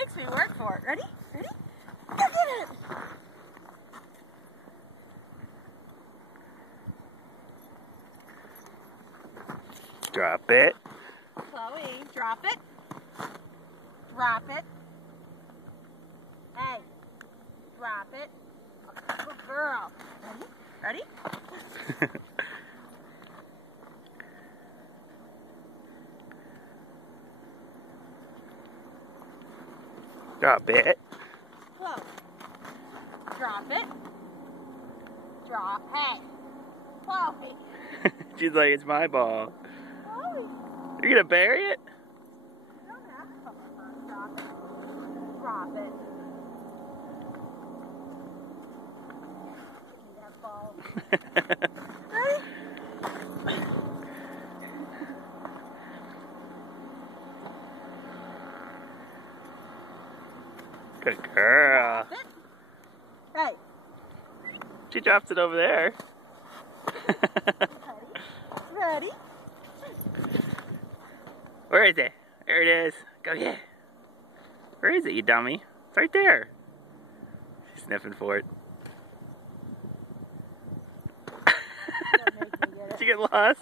makes me work for it. Ready? Ready? Go get it! Drop it. Chloe, drop it. Drop it. Hey, drop it. Good girl. Ready? Ready? Drop it. Chloe, drop it. Drop. Hey, Chloe. She's like, it's my ball. Chloe. You're gonna bury it? You don't have to come first. Drop it. Drop it. Give me that ball. Ready? Good girl. Drop it. Hey. She drops it over there. Ready? Ready? Where is it? There it is. Go get it. Where is it, you dummy? It's right there. She's sniffing for it. Don't make me get it. Did you get lost?